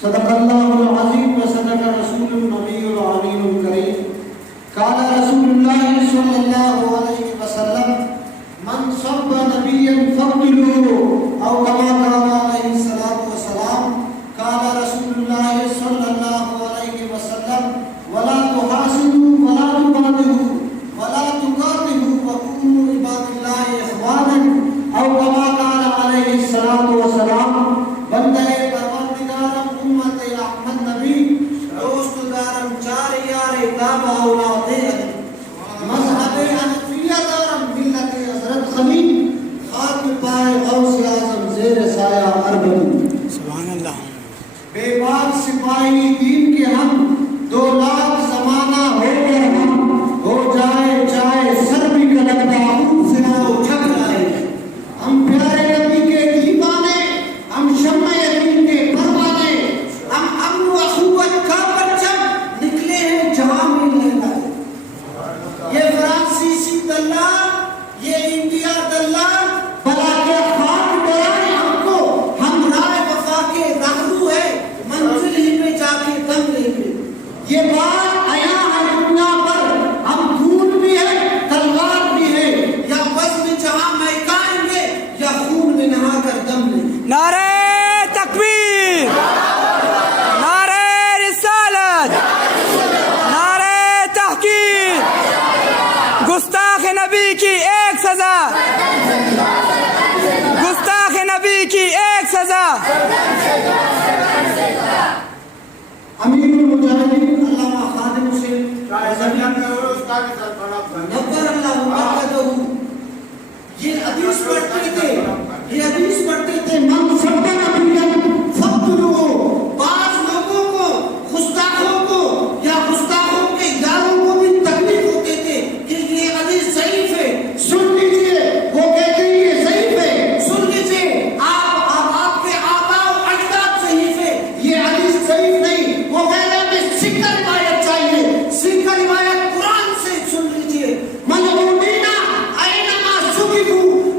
صدق اللہ العظیم و صدق رسول النبی العلیم الکریم قال رسول اللہ صلی اللہ علیہ وسلم من سب نبیا فاقتلوه او كما قال علیہ الصلوۃ والسلام قال رسول اللہ صلی اللہ علیہ وسلم ولا تحاسدوا ولا تبغضوا ولا تقاتلوا وكونوا عباد اللہ اخوانا او كما قال علیہ الصلوۃ والسلام بندے پروردگارم امت احمد نبی دوست دارم چار یار کعبہ اولاد مذہب حنفیہ دارم ملت حضرت خلیل خاک پائے غوث اعظم زیر سایہ اربد سبحان اللہ بے باک سپاہی دین کے ہم 2 لاکھ زمانہ ہو کر ہم ہو جائے چاہے سر بھی کلکتا اون سے نہ اٹھک رہے ہم پیارے نبی کے دیوانے ہم شمع یقین کے پروانے ہم امن و اخوت کا پرچم نکلے ہیں جہاں میں لہرائے یہ فرانسیسی دلال یہ انڈیا دلال بلا کے خاک ڈرائے ہم کو ہم رائے وفا کے رہنو ہے منزل ہی میں جا کے دم لیں گے یہ بات آیا ہے دنیا پر ہم دھول بھی ہے تلوار بھی ہے یا بس میں جہاں مہکائیں گے یا خون میں نہا کر دم لیں گے نعرہ تکبیر نعرہ رسالت نعرہ تحقیق گستاخ نبی کی ایک سزا گستاخ نبی کی ایک سزا امیر المجاہدین علامہ خادم حسین نور اللہ مرکزہ یہ حدیث پڑھتے تھے من سب نبیا فقتلوه بعض لوگوں کو گستاخوں کو یا گستاخوں کے اداروں کو بھی تکلیف ہوتے تھے کہ یہ حدیث ضعیف ہے سن لیجئے وہ کہتے ہیں یہ ضعیف ہے سن لیجئے آپ کے آباء و اجداد ضعیف ہے یہ حدیث ضعیف نہیں وہ کہہ رہے ہیں کہ سکہ روایت چاہیے سکہ روایت قرآن سے سن لیجئے ملعونین اینما ثقفوا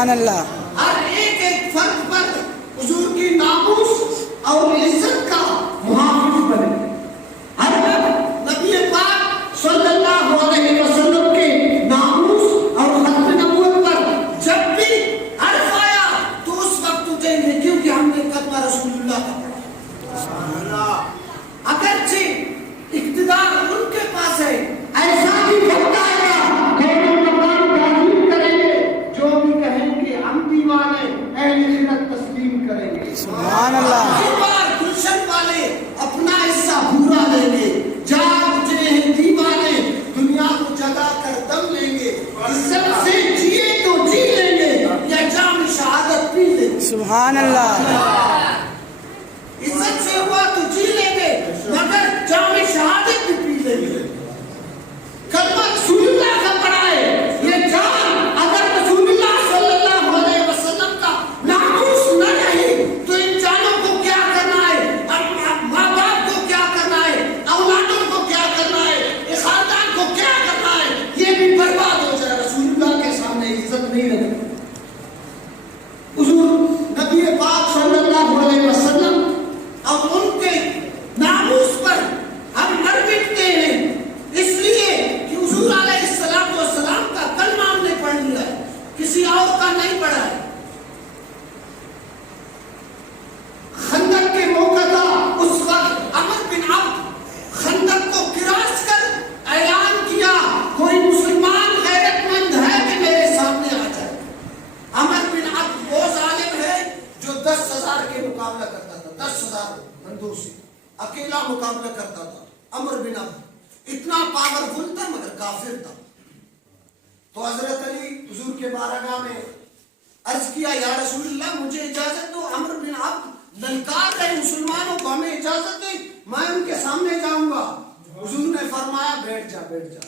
سبحان اللہ. ہر ایک ایک فرد پر حضور کی ناموس اور عزت کا محافظ بنے. ہر نبی پاک صلی اللہ علیہ وسلم کے ناموس اور ختم نبوت پر جب بھی حرف آیا تو اس وقت اٹھیں گے، کیونکہ ہم نے کلمہ رسول اللہ کا پڑھا. اگرچہ اقتدار ان کے پاس ہے، ایسا بھی وقت آئے گا کہ مقام تعظیم کریں گے، جو بھی کہیں گے ہم دیوانے اہل خدمت تسلیم کریں گے. سبحان اللہ. گلشن والے اپنا حصہ پورا لیں گے. جاگ اٹھے ہیں دیوانے، دنیا کو جگا کر دم لیں گے. عزت سے جیے تو جی لیں گے یا جام شہادت پی لیں گے. سبحان اللہ. عزت سے ہوا تو جی لیں گے مگر جام شہادت بھی پی لیں گے. کلمہ رسول اللہ کا پڑھا ہے، یہ جان اگر رسول اللہ صلی اللہ علیہ وسلم کا ناموس نہ رہی تو ان جانوں کو کیا کرنا ہے، ماں باپ کو کیا کرنا ہے، اولادوں کو کیا کرنا ہے، خاندان کو کیا کرنا ہے، یہ بھی برباد ہو جائے. رسول اللہ کے سامنے عزت نہیں رہتی. حضور نبی پاک صلی اللہ علیہ وسلم اور ان کے ناموس پر ہم مر مٹتے ہیں اس لیے کہ حضور علیہ السلام کا کلمہ ہم نے پڑھ لیا ہے، کسی اور کا نہیں پڑھا ہے. خندق کے موقع تھا، اس وقت عمر بن عبد خندق کو کراس کر اعلان کیا کوئی مسلمان غیرت مند ہے کہ میرے سامنے آ جائے. عمر بن عبد وہ ظالم ہے جو 10,000 کے مقابلہ کرتا تھا، 10,000 بندوں سے اکیلا مقابلہ کرتا تھا. عمر بن عبد اتنا پاورفل تھا مگر کافر تھا. تو حضرت علی حضور کے بارگاہ میں عرض کیا یا رسول اللہ مجھے اجازت دو، عمر بن عبد للکار رہے مسلمانوں کو، ہمیں اجازت دے، میں ان کے سامنے جاؤں گا. حضور نے فرمایا بیٹھ جا بیٹھ جا.